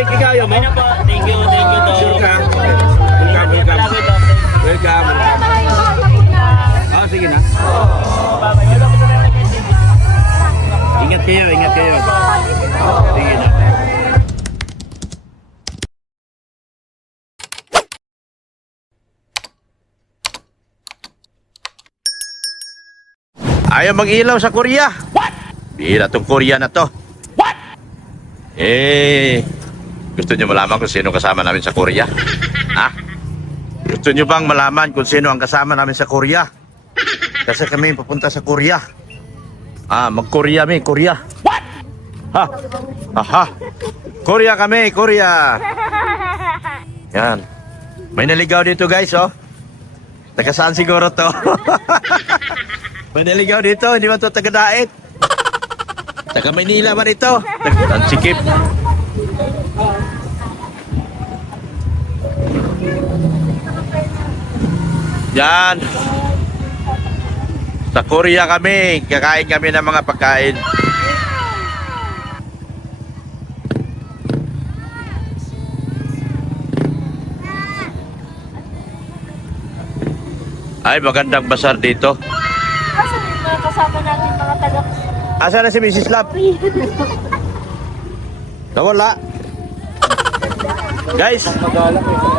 Cake, ikaw yun mo? Ano po? Thank you, Dok. Sure ka? Salamat, Dok. Welcome. Oh, sige na. Ingat kayo, ingat kayo. Sige na. Ayaw mag-ilaw sa Korea. What? Bihira tong Korea na to. What? Gusto nyo malaman kung sino kasama namin sa Korea? Ha? Gusto nyo bang malaman kung sino ang kasama namin sa Korea? Kasi kami papunta sa Korea. Mag-Korea kami, Korea. What? Ha? Aha. Korea kami, Korea. Yan. May naligaw dito guys, oh. Taga saan siguro to? May naligaw dito, hindi ba ito taga-dait? Taga Maynila man ito. Ang sikip. Yan. Sa Korea kami, kakain kami ng mga pagkain. Ay, magandang basar dito. Asan yung mga kasama natin mga taga... Asa na si Mrs. Love? Nawala. Guys,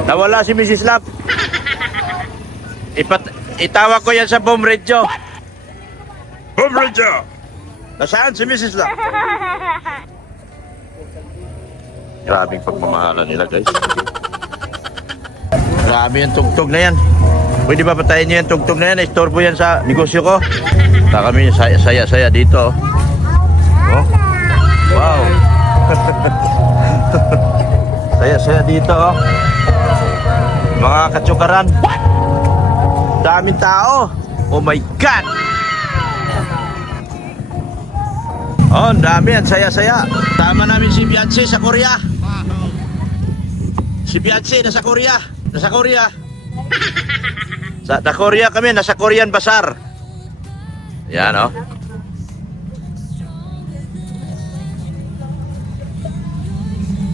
nawala si Mrs. Love. Itawag ko yan sa Boom Radio. Boom Radio! Nasaan si Mrs. Love? Grabing pagmamahalan nila guys. Grabe yung tugtog na yan. Pwede ba patayin nyo yung tugtog na yan? Istorbo yan sa negosyo ko. Saka kami saya-saya dito. Oh. Wow. Saya-saya dito. Oh. Mga katsukaran. Daming tao. Oh my God. Oh, dami yan. Saya-saya. Tama namin si Beyonce sa Korea. Si Beyonce nasa Korea. Nasa Korea. Sa Korea kami. Nasa Korean Bazaar. Yan, oh.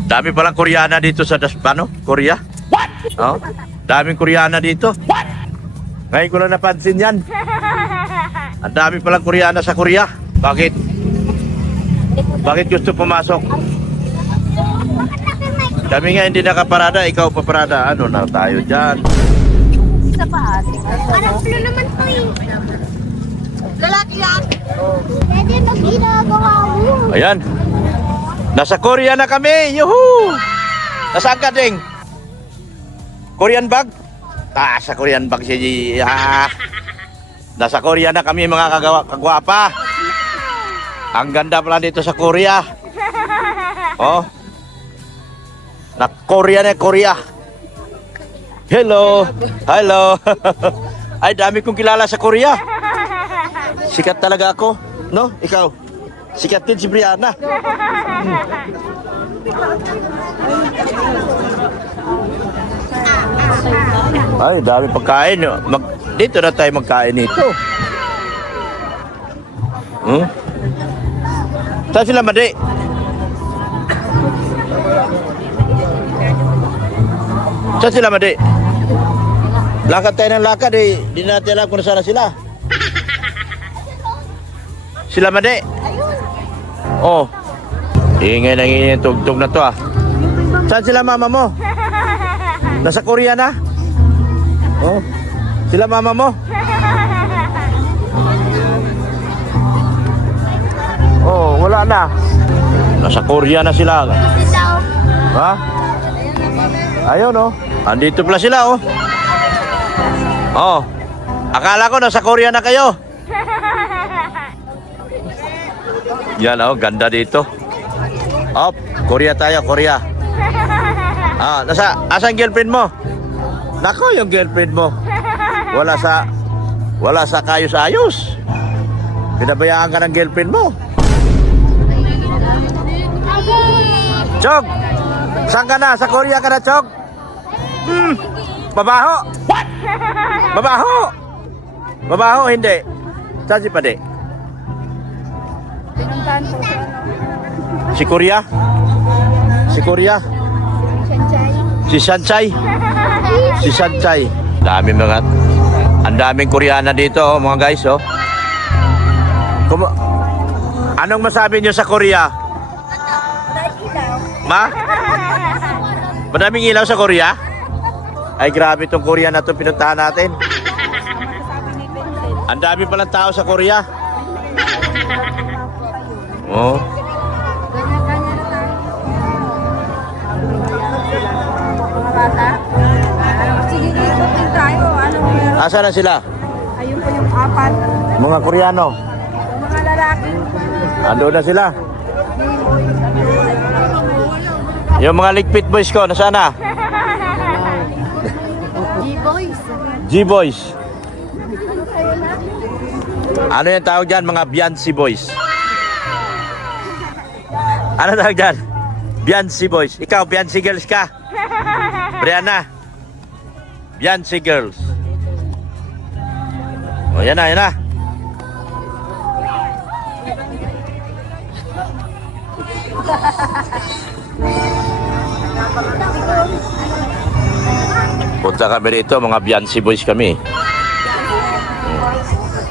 Dami palang Koreana dito sa Daspano, Korea. What? Oh, daming Koreana dito. What? Ngayon ko lang napansin yan. Ang dami palang Koreana sa Korea. Bakit? Bakit gusto pumasok? Kami nga hindi nakaparada, ikaw paparada. Ano na tayo dyan? Isa pa ate. Parang flu naman po eh. Lalaki lang. Pwede mag-ginagawa mo. Ayan. Nasa Korea na kami. Yuhu! Nasaan ka, Ding? Korean bag? Sa Korean bag siya. Nasa Korea na kami mga kagwapa. Ang ganda pala dito sa Korea. Oh. Na Korea na Korea. Hello. Hello. Ay, dami kong kilala sa Korea. Sikat talaga ako, no? Ikaw, sikat din si Brianna. Ay, dami pagkain. Dito na tayo magkain nito. Saan sila, Madi? Saan sila, Madi? Lakad tayo ng lakad eh. Di natin alam kung nasaan sila. Sila, Madi? Oh. Ingay na ingay yung tugtog na to ah. Saan sila mama mo? Nasa Korea na? Oh. Sila mama mo? Oh, wala na. Nasa Korea na sila. Ha? Ayun oh. Andito pala sila oh. Oh. Akala ko nasa Korea na kayo. Yan oh, ganda dito. Op, Korea tayo, Korea. Asan girlfriend mo? Nako, yung girlfriend mo. Wala sa kayos-ayos. Pinabayaan ka ng girlfriend mo. Chog! Saan ka na? Sa Korea ka na, Chog? Babaho? What? Babaho? Babaho, hindi. Saan si Pade? Si Korea? Si Korea? Si Sanchay. Si Sanchay. Ang daming Koreana dito, oh, mga guys, oh. Anong masabi niyo sa Korea? Ma? Madaming ilaw sa Korea? Ay, grabe itong Korea na itong pinuntahan natin. Ang dami palang tao sa Korea. Oh. Sige, ikutin tayo. Ano meron? Asa na sila? Ayun po yung apat. Mga Koreano. Mga lalaki. Ando na sila. Yung mga ligpit boys ko, nasaan na? G-boys. G-boys. Ano yung tawag dyan? Mga Beyonce boys. Ano tawag dyan? Beyonce boys. Ikaw, Beyonce girls ka? Brianna. Beyonce girls. O, yan na, yan na. Punta kami rito, mga Beyonce boys kami.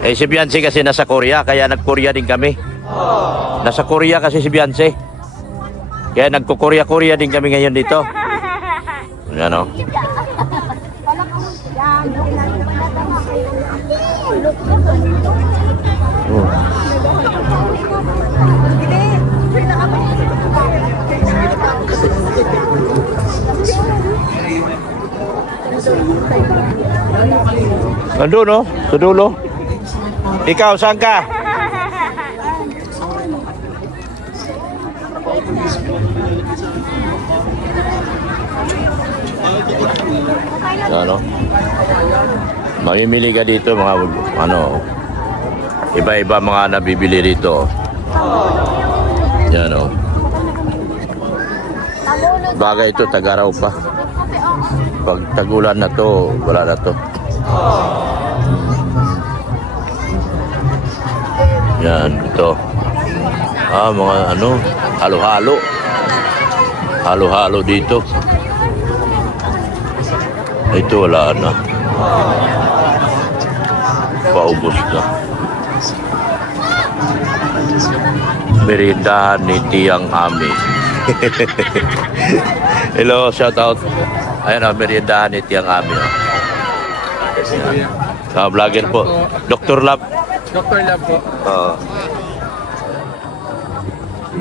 Eh, si Beyonce kasi nasa Korea, kaya nag-Korea din kami. Nasa Korea kasi si Beyonce. Kaya nagko-Korea-Korea din kami ngayon dito. Yan, o. Nandun, no? Sa dulo. Ikaw, saan ka? Ano? Mamimili ka dito mga ano, iba-iba mga nabibili rito. Yan, o. Bagay ito, Tagaraw pa. Pag tagulan na to, wala na to. Yan, ito. Mga ano, halo-halo. Halo-halo dito. Ito wala na. Paubos na. Merindahan ni Tiyang Ami. Hello, shout out. Ayan, merindahan ni Tiyang Ami. Vlogger po. Dr. Lab. Dr. Lab po.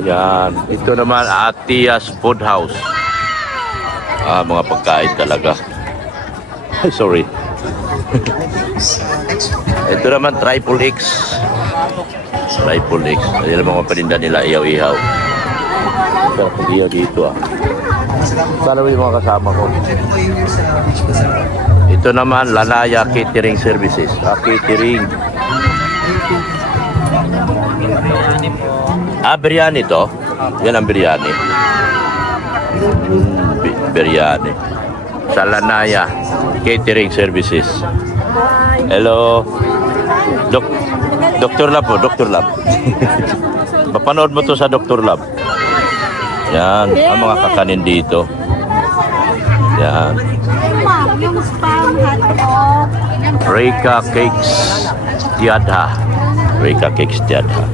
Yan. Ito naman, Atias Food House. Mga pagkain talaga. Ay, sorry. Ito naman, Triple X. Triple X. Ayan ang mga paninda nila, ihaw-ihaw. Sarap ang ihaw dito, Sana yung mga kasama ko. Ito naman, Lanaya Catering Services. Catering. Biryani to. Yan ang biryani. Biryani. Sa Lanaya Catering Services. Hello. Dr. Lab po, Dr. Lab. Mapanood mo to sa Dr. Lab. Yan, ang mga kakanin dito. Yan. Yung spam hotdog. Reka Cakes Tiadha. Reka Cakes Tiadha.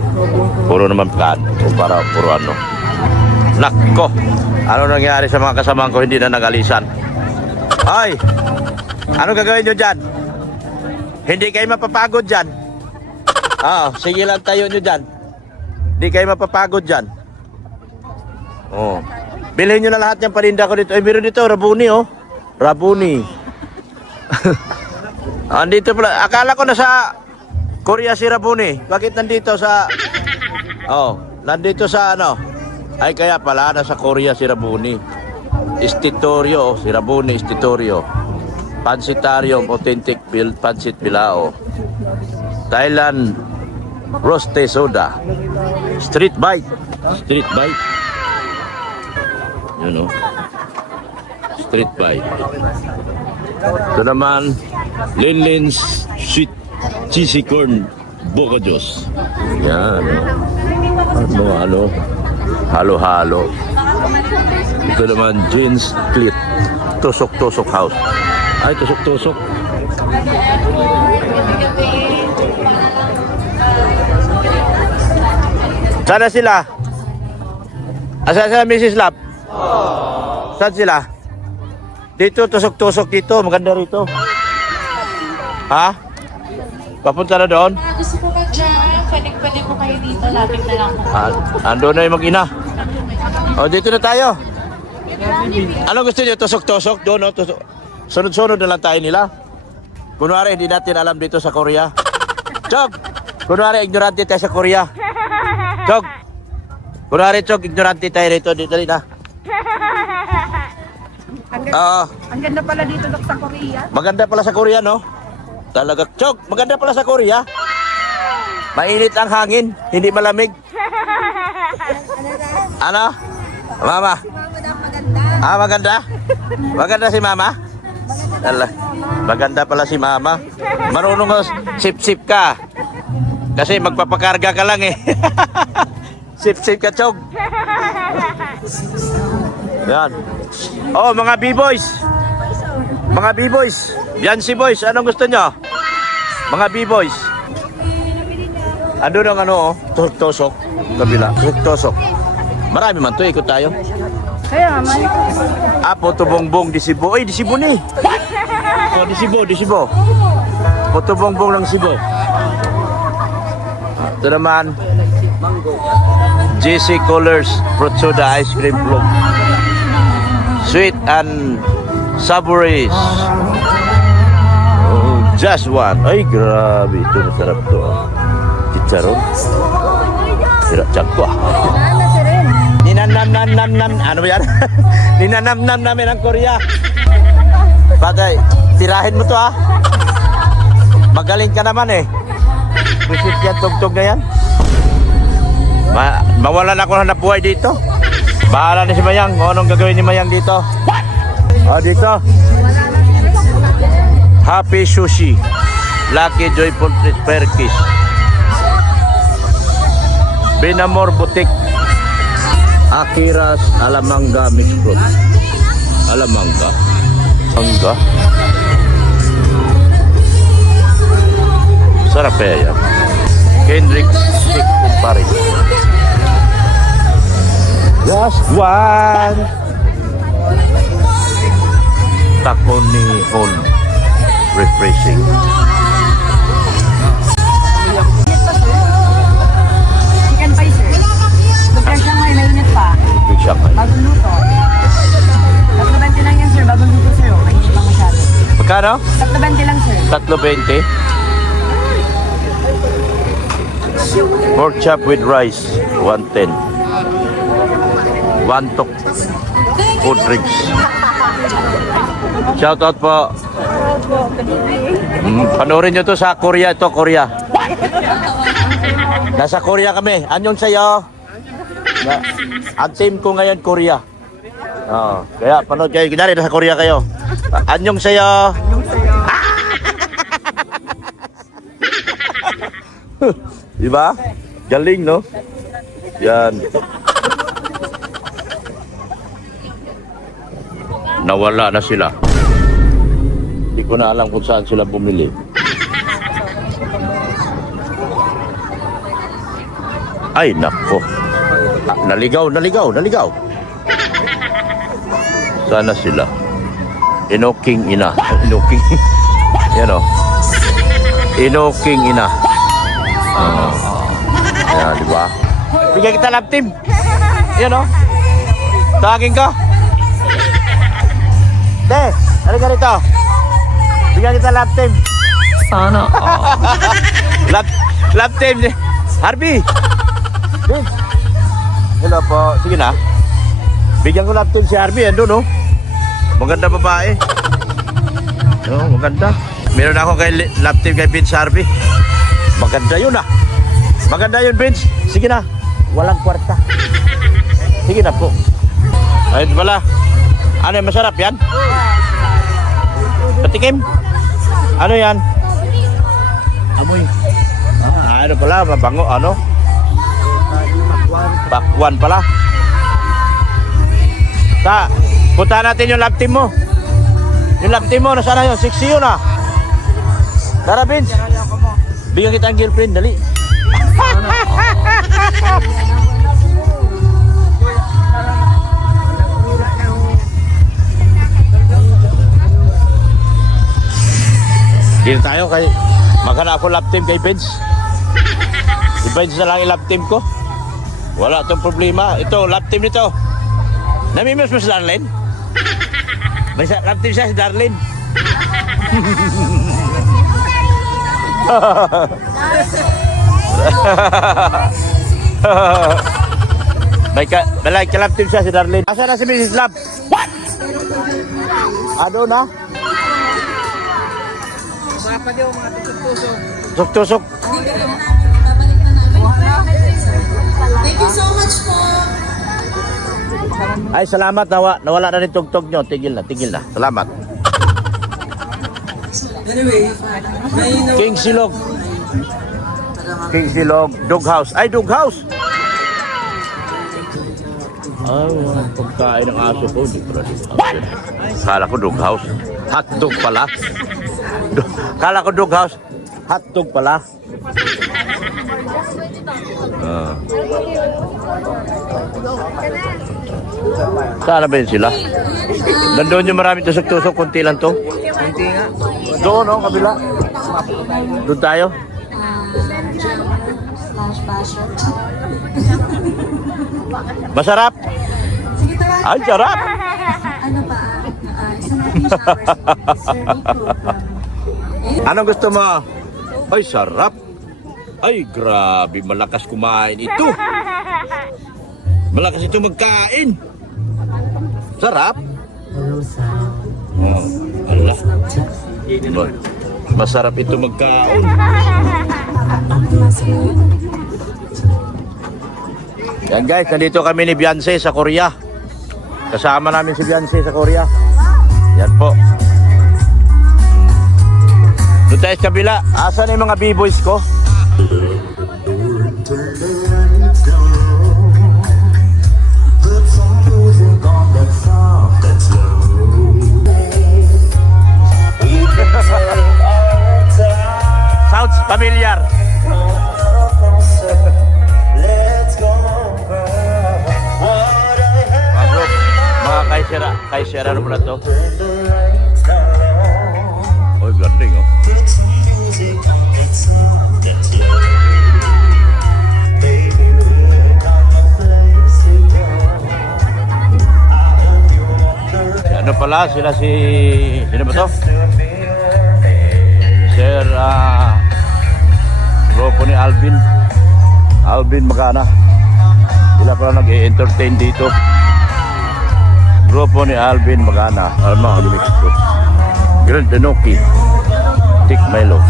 Puro naman plan. Para puro ano. Nako! Ano nangyari sa mga kasamahan ko hindi na nagalisan? Ay! Ano gagawin nyo dyan? Hindi kayo mapapagod dyan. Sige lang tayo nyo dyan. Hindi kayo mapapagod dyan. Bilhin nyo na lahat yung paninda ko dito. Ay, meron dito, Rabuni, Rabuni. Andito pala. Akala ko nasa Korea si Rabuni. Bakit nandito sa... nandito sa ano? Ay, kaya pala nasa Korea si Rabuni. Istitorio, si Rabuni, Istitorio. Pansitarium, authentic pansit bilao. Thailand, roste soda. Street bite. Street bite. Yun, Street bite. Ito naman, Linlin's Sweet Cheesy Corn Bocados. Yan, ano, halo-halo. Ito naman, jeans clit. Tusok-tusok house. Ay, tusok-tusok. Sana sila? Asan sila, Mrs. Lap? Saan sila? Dito, tusok-tusok dito. Maganda rito. Ha? Papunta na doon? Gusto ko ba dyan? Pwede mo kayo dito. Lapit na lang po. Ando na yung mag-ina. O, dito na tayo. Ano gusto niyo? Tusok-tusok? Doon, no? Tusok. Sunod-sunod na lang tayo nila. Kunwari, hindi natin alam dito sa Korea. Chog! Kunwari, ignorante tayo sa Korea. Chog! Kunwari, Chog, ignorante tayo dito. Dito na. Oo. Ang ganda pala dito, Dok, sa Korea. Maganda pala sa Korea, no? Talaga, Chog, maganda pala sa Korea. Mainit ang hangin, hindi malamig. Ano? Mama? Ah, maganda? Maganda si Mama? Maganda pala si Mama. Marunong ka, sip-sip ka. Kasi magpapakarga ka lang eh. Sip-sip ka, Chog. Yan. Oh, mga B-boys. Mga B-boys. Yan si boys. Anong gusto nyo? Mga B-boys. Ando ng ano, oh. Tusok-tusok. Kabila. Tusok-tusok. Marami man to. Ikot tayo. Kaya nga, Apo, tubong-bong, disibo. Ay, disibo ni. Oh, disibo. Potobong-bong ng Cebu. Ito naman. JC Colors Fruit Soda Ice Cream Float. Sweet and savory. Oh, just one. Ay, grabe. Ito masarap to. Chicharon. Sira tiyak ko ah. Ninanam-nam-nam-nam. Ano ba yan? Ninanam-nam namin ang Korea. Patay, tirahin mo to ah. Magaling ka naman eh. Pusit yan, tugtog na yan. Mawalan ako ng nabuhay dito. Bahala ni si Mayang kung anong gagawin ni Mayang dito. Dito. Happy Sushi. Lucky Joyful Perkis. Binamor Boutique. Akira's Alamanga Mixed Fruit. Alamanga. Mangga. Sarap kaya yan. Kendrick's Stick in Paris. Just one. Takonihon. Refreshing. chicken pie, sir. Lugar siya ngayon, mainit pa. Big Shanghai. Bagong luto. 3.20 lang yan, sir. Bagong luto, sir. Mainit pa masyado. Magkano? 3.20 lang, sir. 3.20. Pork chop with rice, 110. One tok. Food drinks. Shout out po. Panoorin nyo to sa Korea. Ito, Korea. Nasa Korea kami. Anyong sayo? Ang team ko ngayon, Korea. Kaya panood kayo. Kunyari, nasa Korea kayo. Anyong sayo? Diba? Galing, no? Yan. Nawala na sila. Hindi ko na alam kung saan sila bumili. Ay, nako. Naligaw. Sana sila. Inoking ina. Inoking. Yan o. Inoking ina. Ayan, di ba? Bigyan kita love team. Yan o. Tawagin ko. De, ano ka rito? Bigyan kita love team. Sana. Love team. Harvey. Vince. Hello po. Sige na. Bigyan ko love team si Harvey. Ando no? Maganda babae. Maganda. Meron ako kay love team kay Vince Harvey. Maganda yun ah. Maganda yun, Vince. Sige na. Walang kwarta. Sige na po. Ayun pala. Ano yung masarap yan? Patikim? Ano yan? Amoy. Ano pala? Mabango. Ano? Pakwan pala. Punta natin yung love team mo. Yung love team mo, nasaan na yun? 6 yun ah. Tara, Vince. Bigyan kita ang girlfriend, dali. Dito tayo kay maghanap ako love team kay Vince. Si Vince na lang yung love team ko. Wala tong problema. Ito, love team nito. Namimiss mo si Darlene? May love team siya si Darlene. May love team siya si Darlene. Asa na si Mrs. Love? What? Ano na? Tusok-tusok. Thank you so much po. Ay, salamat. Nawala na rin tugtog nyo. Tigil na. Salamat. Anyway, King Silog. Doghouse. Ay, Doghouse. Ay, ang pagkain ng aso ko. Hindi pala Doghouse. Kala ko Doghouse. Hotdog pala. Kala ko Doghouse. Hotdog pala. Saan ba yun sila? Nandun yung marami tusok-tusok. Kunti lang to. Kunti nga. Doon, no? Kabila. Doon tayo. Masarap. Ay, sarap. Ano ba? Isa natin shower. Anong gusto mo? Ay, sarap. Ay, grabe. Malakas kumain ito. Malakas ito magkain. Sarap. Oh, ala. Masarap ito magkain. Yan guys, nandito kami ni Beyonce sa Korea. Kasama namin si Beyonce sa Korea. Yan po. Doon tayo sa kabila. Asan yung mga b-boys ko? Sounds familiar. Mga bro, mga kaisera ano pala to? Oy, ganding oh. Ano pala sila sino ba to? Sir grupo ni Alvin Magana. Sila pala nag-entertain dito. Grupo ni Alvin Magana. Alma Mexico. Grand Denoki. Tik Milo.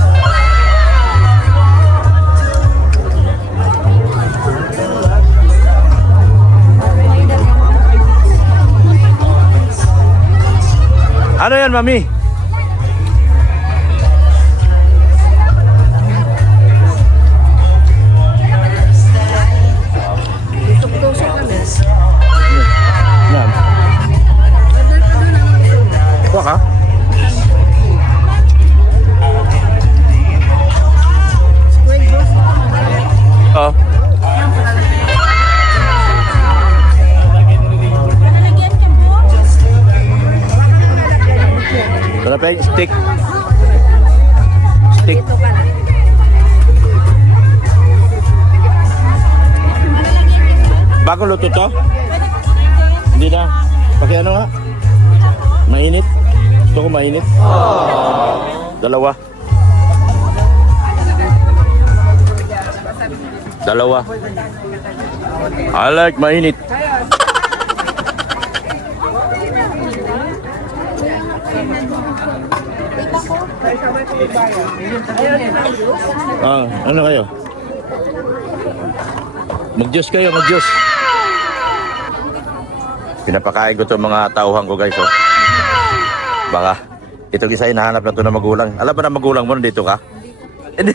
Ano yan, mami? Yan. Kuha ka? Oo. Ano pa yung stick? Stick. Bagong luto to? Hindi na. Paki ano nga? Mainit. Gusto ko mainit. Dalawa. I like mainit. Ano kayo? Mag-juice kayo, mag-juice. Pinapakain ko itong mga tauhan ko guys. Oh. Baka itong isa hinahanap na ito na magulang. Alam ba na magulang mo nandito ka? Hindi.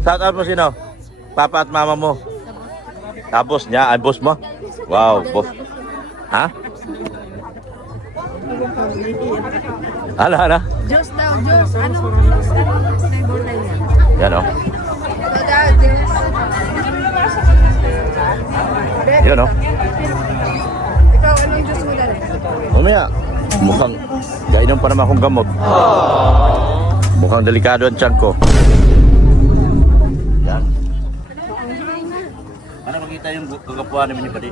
Shout out mo sino? Papa at mama mo. Tapos niya, ay boss mo. Wow, boss. Ha? Hala. Diyos daw, Diyos. Ano flavor na yan? Yan o. Yan o. Ikaw, anong Diyos mo lang? Mamaya, mukhang gainom pa naman akong gamot. Mukhang delikado ang tiyan ko. Yan. Para makita yung kagapuhan namin ni Padi.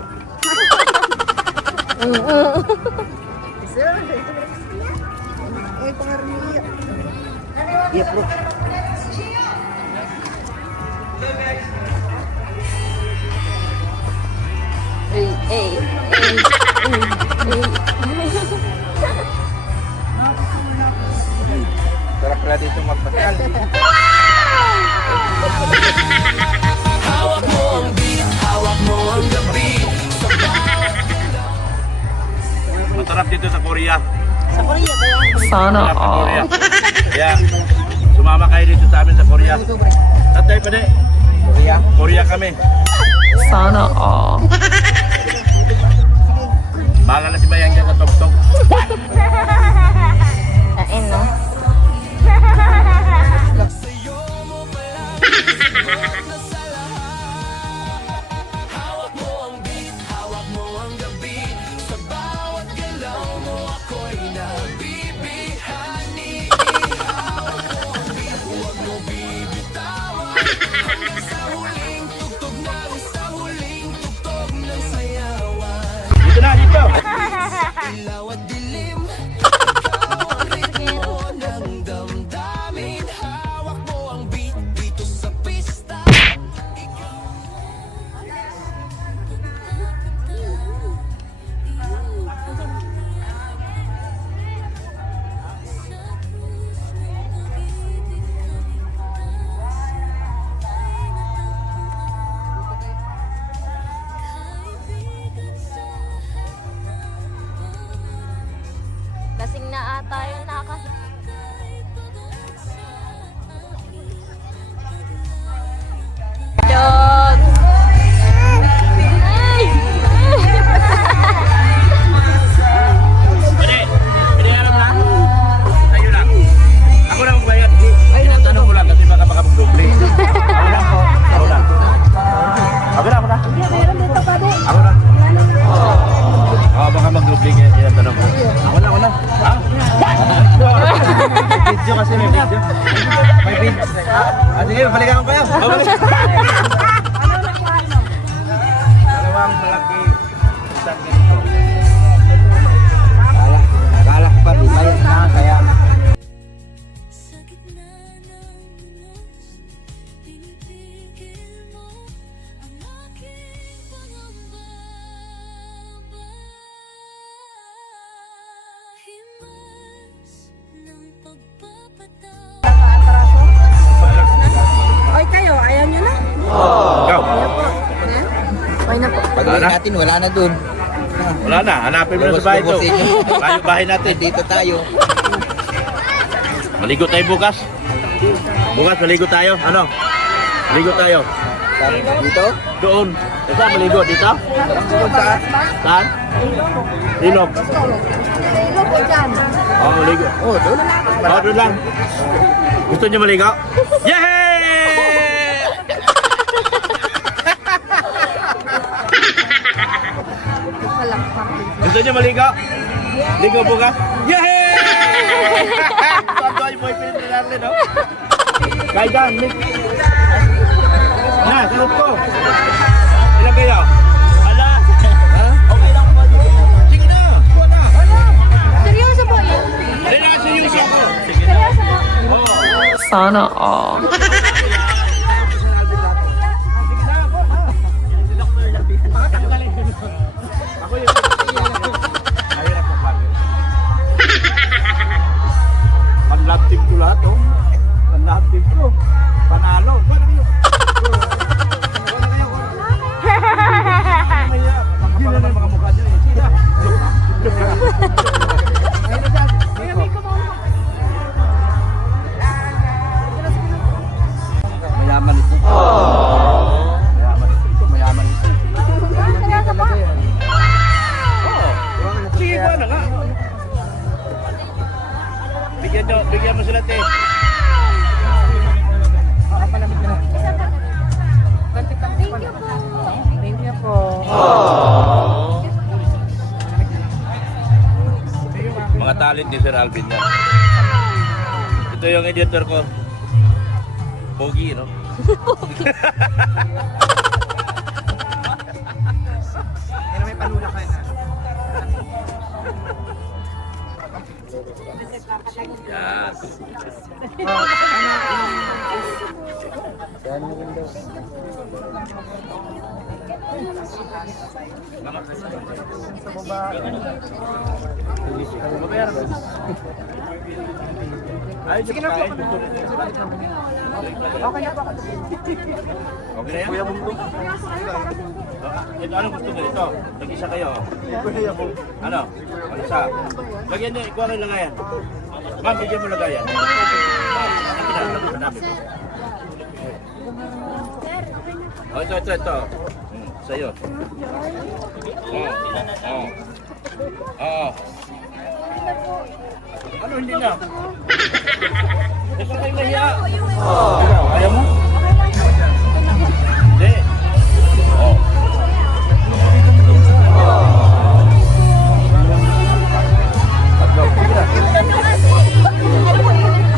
Ay, pangarniya. Sarap pala dito magpasal. Masarap dito sa Korea. Sa Korea ba yan? Sana Sa Korea. all. Kaya, sumama kayo dito sa amin sa Korea. Tatay pa Korea? Korea kami. Sana all. Bahala na si Bayang dyan sa tok-tok. Kain, no? Dito na, dito. Lasing na ata yung nakaka... Dog! Ay! Pwede alam na? Tayo lang. Ako na magbayad. Ay, tanong ko lang kasi baka magdoble. Ako na. Ako na. Ako na. Baka magdoble kaya tanong ko. Ako na. Ha? Video kasi may video. May video. Sige, balikan ko kayo. Dalawang malaki. Isang ganito. Galak pa, di ba yun na, kaya... Sa gitna ng unos, pinipigil mo ang aking pangamba. Himas ng pagpapatawa. Oy, kayo, ayaw nyo na? Ikaw? Okay na po. Wala na? natin, wala na dun. Wala na, hanapin mo na sa bahay ito. Bahay natin. Dito tayo. Maligo tayo bukas. Bukas maligo tayo. Ano? Maligo tayo. Dito? Doon. Saan maligo? Dito? Saan? Saan? Ilog. Ilo po dyan. Oo, maligo. Oh, doon. Oo, doon lang. Gusto niyo maligo? Yehey! Gusto niyo maligo? Ligo bukas? Yehey! Tuwa yung boyfriend ni Darlene, no? Kaya dyan, Nick. Na, sarap ko. Ilan kayo? Ala? Okay lang po. Sige na, kuha na. Seryoso po yan? Hindi na kasi yung isip ko. Sige na. Oo. Sana all. Ako yung... Mahirap po kami. Panlab team ko lahat, oh. Panlab team ko. Panalo. Paano kayo? Hindi na lang mga mukha dyan eh. Sina? dito. Bigyan mo sila, te. Thank you po. Mga talent ni Sir Alvin yan. Ito yung editor ko. Pogi, no? Pero may panula ka na. Yan. Yan yung daw. Ay, sige na po. Okay na po. Okay na yan? Kuya Bungko. Ito, anong gusto nyo? Ito, nag-isa kayo. Ano? Isa. Lagyan nyo, ikuha kayo lagayan. Ma'am, bigyan mo lagayan. Oh, ito. Sa'yo. Ano, hindi na? Gusto kayo mahiya. Ayaw mo? Hindi. Oh.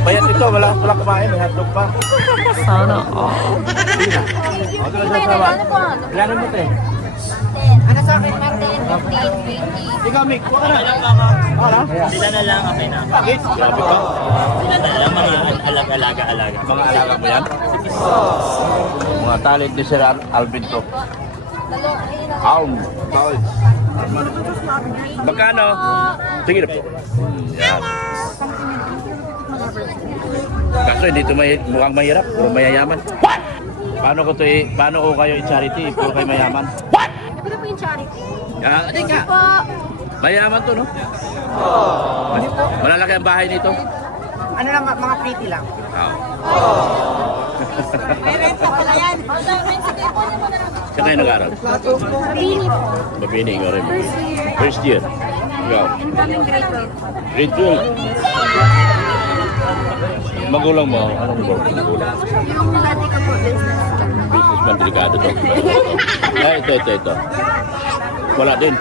Bayad ito, wala kumain, may hotdog pa. Sana. Ilan mo ito? Ano sa akin, Martin? 15, 20. Ikaw, Mick, huwag ka na. Sila na lang, okay na. Bakit? Grabe ka. Sila na lang, mga alaga. Mga alaga mo yan? Mga talent ni Sir Alvin to. Bawal. Magkano? Sige na po. Yan. Kaso hindi ito mukhang mahirap, puro mayayaman. Paano ko kayo i-charity, puro kayo mayaman? Ano po yung charity? Hindi ka. Po. Mayaman to, no? Malalaki ang bahay nito. Ano lang, mga pretty lang. Saan kayo nag-aaral? Bini po. Mabini, ikaw rin. First year. Ikaw. Incoming grade 12. Grade 12. Magulang mo, anong work ng magulang? Yung dati ka po, business. Businessman, delikado to. Ay, ito. Wala din.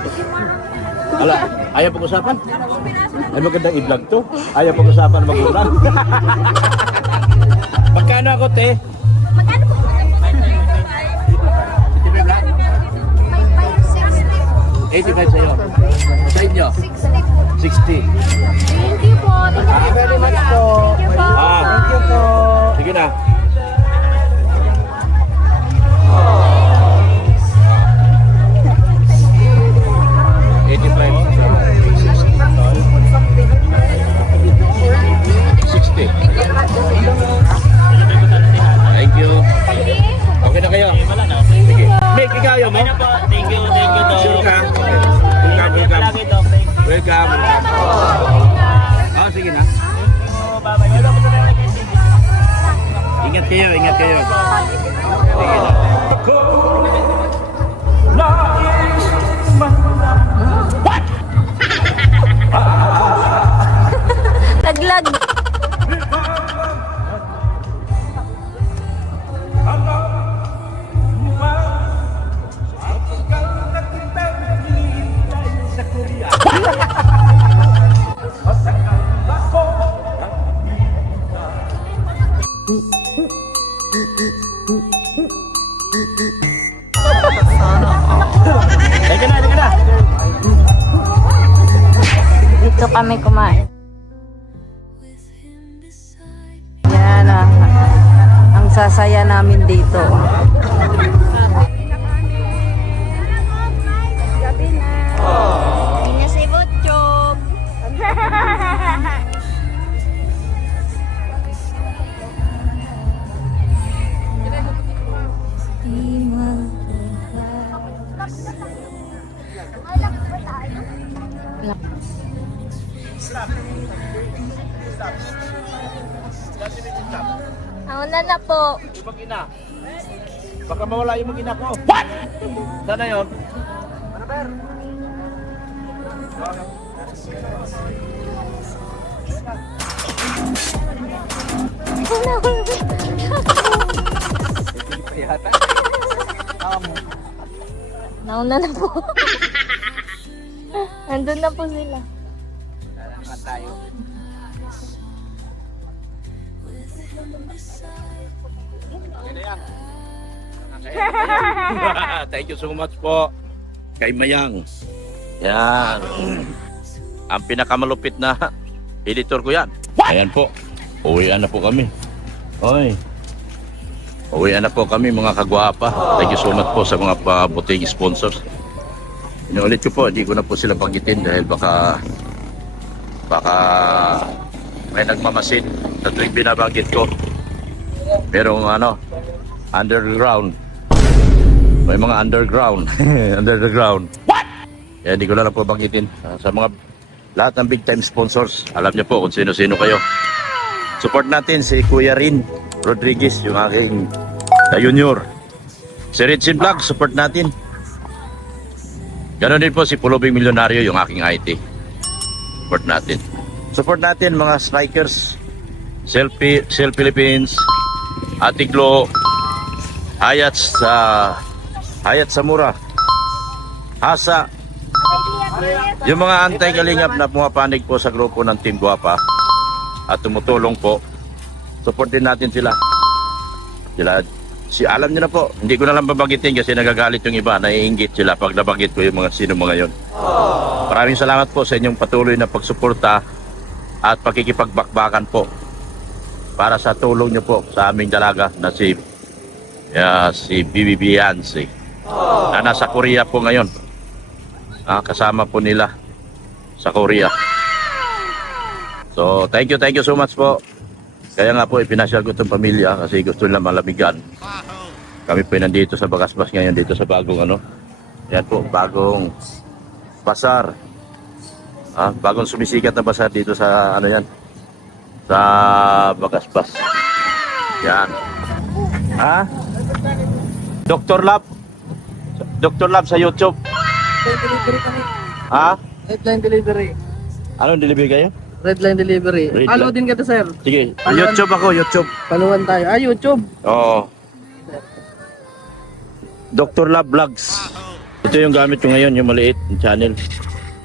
Wala, ayaw pag-usapan. Ay, magandang i-vlog to. Ayaw pag-usapan ng magulang. Magkano ako, te? Magkano po? 85 sa'yo. Sa inyo? 60. 60 Thank you po. Thank you very much po. Thank you po. Thank you po. Sige na. Thank you. Okay na kayo? Sige. Mick, ikaw ayaw mo? Thank you, Doc. Sure ka? Welcome. Palagi, Doc. Thank you. Welcome. Sige na. Bye-bye. Wala ko na lang. Ingat kayo. Sige na. Taglag. Teka na. Dito kami kumain. Yan ang sasaya namin dito. Hindi si Butchog. Nauna na po. Yung mag-ina. Baka mawala yung mag-ina ko. What? Sana yun? Nauna na po. Nandun na po sila. Salamat tayo. Thank you so much po kay Mayang. Yan. Ang pinakamalupit na editor ko yan. Ayan po. Uwian na po kami. Oy. Uwian na po kami mga kagwapa. Thank you so much po sa mga pabuting sponsors. Inuulit ko po, hindi ko na po sila panggitin dahil baka may nagmamasid na tuwing binabanggit ko. Merong underground. May mga underground. Underground. What? Kaya hindi ko na lang po banggitin. Sa mga lahat ng big time sponsors, alam niyo po kung sino-sino kayo. Support natin si Kuya Rin Rodriguez, yung aking junior. Si Richin Vlog, support natin. Ganon din po si Pulubing Milyonaryo, yung aking IT. Support natin. Support natin mga strikers, Cell Philippines, Atiglo, Hayat Samura, Hasa, yung mga anti-kalingap na pumapanig po sa grupo ng Team Guapa at tumutulong po. Support din natin sila. Alam niyo na po, hindi ko na lang babagitin kasi nagagalit yung iba, naiinggit sila pag nabagit ko yung mga sino mga yon. Maraming salamat po sa inyong patuloy na pagsuporta at pakikipagbakbakan po para sa tulong niyo po sa aming dalaga na si Bibi Beyonce na nasa Korea po ngayon. Kasama po nila sa Korea. So, thank you so much po. Kaya nga po, ipinasyal ko itong pamilya kasi gusto nila malamigan. Kami po nandito sa Bagasbas ngayon, dito sa bagong yan po, bagong basar. Bagong sumisikat na basar dito sa sa Bagasbas. Yan. Dr. Lab sa YouTube. Delivery kami. Redline delivery. Anong delivery kayo? Redline delivery. Redline. Follow din kita, sir. Sige, YouTube ako, YouTube. Paluan tayo. YouTube. Oo. Dr. Lab Vlogs. Ito yung gamit ko ngayon, yung maliit, yung channel.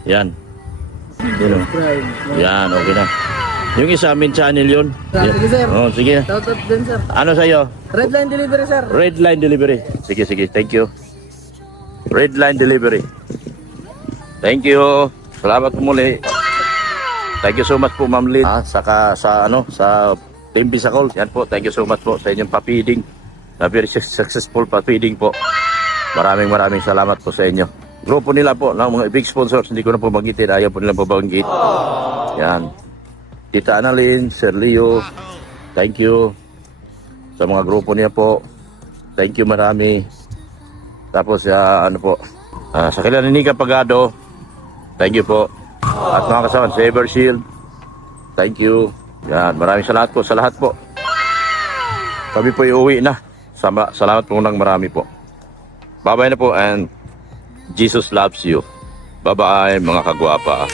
Yan. Subscribe. Yan, okay na. Yung isa, main channel yun. Sige, sir. Oh, sige. Shoutout din, sir. Ano sa'yo? Redline delivery, sir. Redline Delivery. Sige, thank you. Redline Delivery. Thank you. Salamat po muli. Thank you so much po, Ma'am Lynn. Saka sa Team Bisacol. Yan po, thank you so much po sa inyong pa-feeding. Very successful pa-feeding po. Maraming salamat po sa inyo. Grupo nila po, ng mga big sponsors, hindi ko na po magitin. Ayaw po nilang pabanggit. Yan. Tita Annalyn, Sir Leo, thank you. Sa mga grupo niya po, thank you marami. Tapos, sa kailan ni Nika Pagado, thank you po. At mga kasama, Saber Shield, thank you. Yan, maraming salamat po sa lahat po. Kami po iuwi na. Salamat po ng marami po. Bye-bye na po and Jesus loves you. Bye-bye mga kagwapa.